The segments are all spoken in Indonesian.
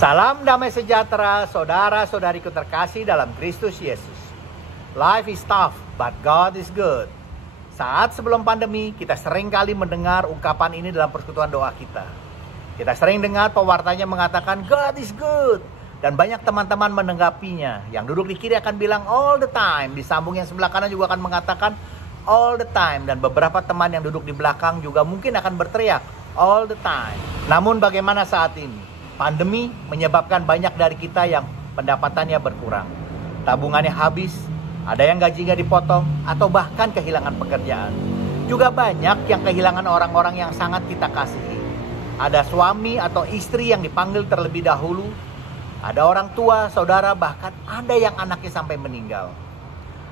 Salam damai sejahtera, saudara-saudariku terkasih dalam Kristus Yesus. Life is tough, but God is good. Saat sebelum pandemi, kita sering kali mendengar ungkapan ini dalam persekutuan doa kita. Kita sering dengar pewartanya mengatakan, God is good. Dan banyak teman-teman menanggapinya. Yang duduk di kiri akan bilang all the time. Disambung yang sebelah kanan juga akan mengatakan all the time. Dan beberapa teman yang duduk di belakang juga mungkin akan berteriak all the time. Namun bagaimana saat ini? Pandemi menyebabkan banyak dari kita yang pendapatannya berkurang. Tabungannya habis, ada yang gajinya dipotong, atau bahkan kehilangan pekerjaan. Juga banyak yang kehilangan orang-orang yang sangat kita kasihi. Ada suami atau istri yang dipanggil terlebih dahulu. Ada orang tua, saudara, bahkan ada yang anaknya sampai meninggal.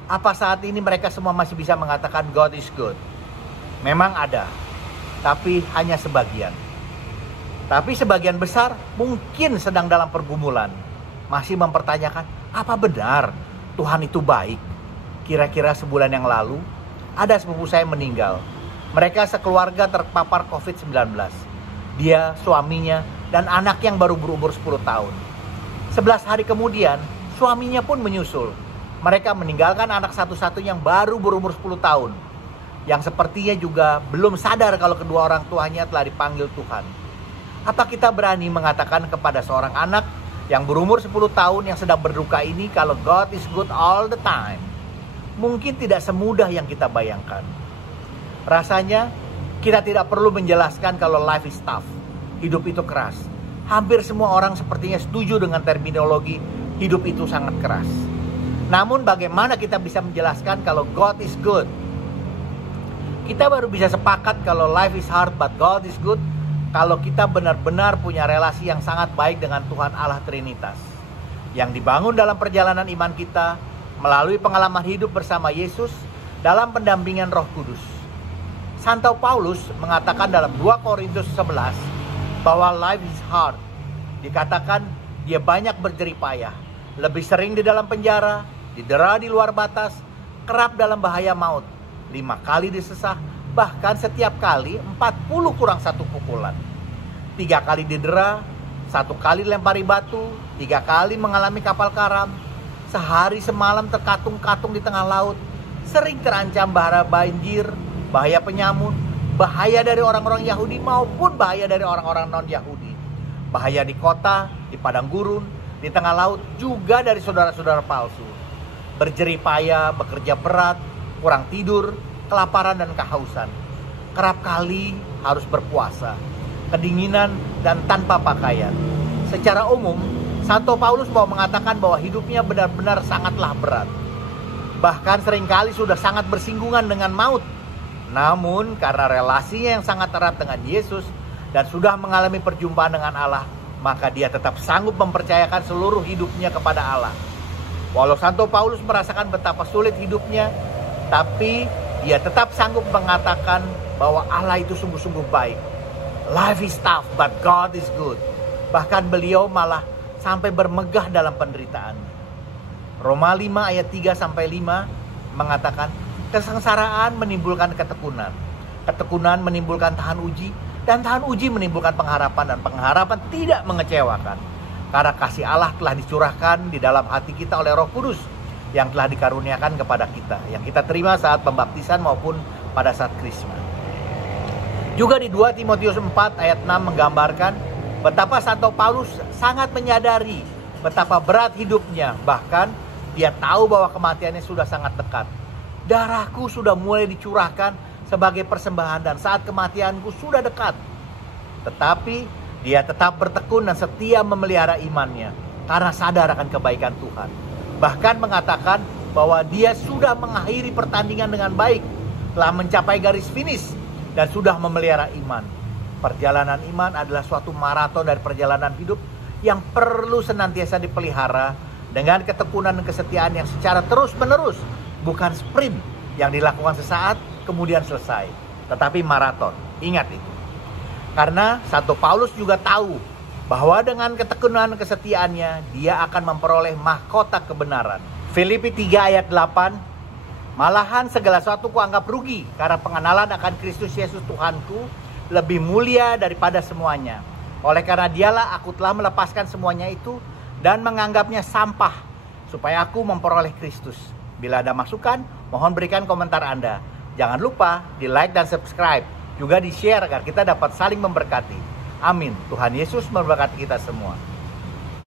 Apa saat ini mereka semua masih bisa mengatakan God is good? Memang ada, tapi hanya sebagian. Tapi sebagian besar mungkin sedang dalam pergumulan. Masih mempertanyakan, apa benar Tuhan itu baik? Kira-kira sebulan yang lalu, ada sepupu saya meninggal. Mereka sekeluarga terpapar COVID-19. Dia, suaminya, dan anak yang baru berumur 10 tahun. 11 hari kemudian, suaminya pun menyusul. Mereka meninggalkan anak satu-satu yang baru berumur 10 tahun. Yang sepertinya juga belum sadar kalau kedua orang tuanya telah dipanggil Tuhan. Apa kita berani mengatakan kepada seorang anak yang berumur 10 tahun yang sedang berduka ini kalau God is good all the time? Mungkin tidak semudah yang kita bayangkan. Rasanya kita tidak perlu menjelaskan kalau life is tough. Hidup itu keras. Hampir semua orang sepertinya setuju dengan terminologi hidup itu sangat keras. Namun bagaimana kita bisa menjelaskan kalau God is good? Kita baru bisa sepakat kalau life is hard but God is good kalau kita benar-benar punya relasi yang sangat baik dengan Tuhan Allah Trinitas, yang dibangun dalam perjalanan iman kita melalui pengalaman hidup bersama Yesus dalam pendampingan Roh Kudus. Santo Paulus mengatakan dalam 2 Korintus 11 bahwa life is hard. Dikatakan dia banyak berjerih payah, lebih sering di dalam penjara, didera di luar batas, kerap dalam bahaya maut, 5 kali disesah, bahkan setiap kali 40 kurang 1 pukulan. 3 kali didera, 1 kali dilempari batu, 3 kali mengalami kapal karam, sehari semalam terkatung-katung di tengah laut, sering terancam bahaya banjir, bahaya penyamun, bahaya dari orang-orang Yahudi maupun bahaya dari orang-orang non-Yahudi, bahaya di kota, di padang gurun, di tengah laut, juga dari saudara-saudara palsu. Berjerih payah, bekerja berat, kurang tidur, kelaparan dan kehausan. Kerap kali harus berpuasa, kedinginan dan tanpa pakaian. Secara umum, Santo Paulus mau mengatakan bahwa hidupnya benar-benar sangatlah berat. Bahkan seringkali sudah sangat bersinggungan dengan maut. Namun karena relasinya yang sangat erat dengan Yesus dan sudah mengalami perjumpaan dengan Allah, maka dia tetap sanggup mempercayakan seluruh hidupnya kepada Allah. Walau Santo Paulus merasakan betapa sulit hidupnya, tapi dia tetap sanggup mengatakan bahwa Allah itu sungguh-sungguh baik. Life is tough, but God is good. Bahkan beliau malah sampai bermegah dalam penderitaan. Roma 5 ayat 3-5 mengatakan, kesengsaraan menimbulkan ketekunan. Ketekunan menimbulkan tahan uji, dan tahan uji menimbulkan pengharapan, dan pengharapan tidak mengecewakan. Karena kasih Allah telah dicurahkan di dalam hati kita oleh Roh Kudus yang telah dikaruniakan kepada kita, yang kita terima saat pembaptisan maupun pada saat Krisma. Juga di 2 Timotius 4 ayat 6 menggambarkan betapa Santo Paulus sangat menyadari betapa berat hidupnya. Bahkan dia tahu bahwa kematiannya sudah sangat dekat. Darahku sudah mulai dicurahkan sebagai persembahan dan saat kematianku sudah dekat. Tetapi dia tetap bertekun dan setia memelihara imannya karena sadar akan kebaikan Tuhan. Bahkan mengatakan bahwa dia sudah mengakhiri pertandingan dengan baik, telah mencapai garis finish, dan sudah memelihara iman. Perjalanan iman adalah suatu maraton dari perjalanan hidup yang perlu senantiasa dipelihara dengan ketekunan dan kesetiaan yang secara terus-menerus, bukan sprint yang dilakukan sesaat kemudian selesai, tetapi maraton. Ingat itu. Karena Santo Paulus juga tahu bahwa dengan ketekunan kesetiaannya, dia akan memperoleh mahkota kebenaran. Filipi 3 ayat 8, malahan segala sesuatu kuanggap rugi, karena pengenalan akan Kristus Yesus Tuhanku lebih mulia daripada semuanya. Oleh karena dialah aku telah melepaskan semuanya itu dan menganggapnya sampah, supaya aku memperoleh Kristus. Bila ada masukan, mohon berikan komentar Anda. Jangan lupa di like dan subscribe, juga di share agar kita dapat saling memberkati. Amin. Tuhan Yesus memberkati kita semua.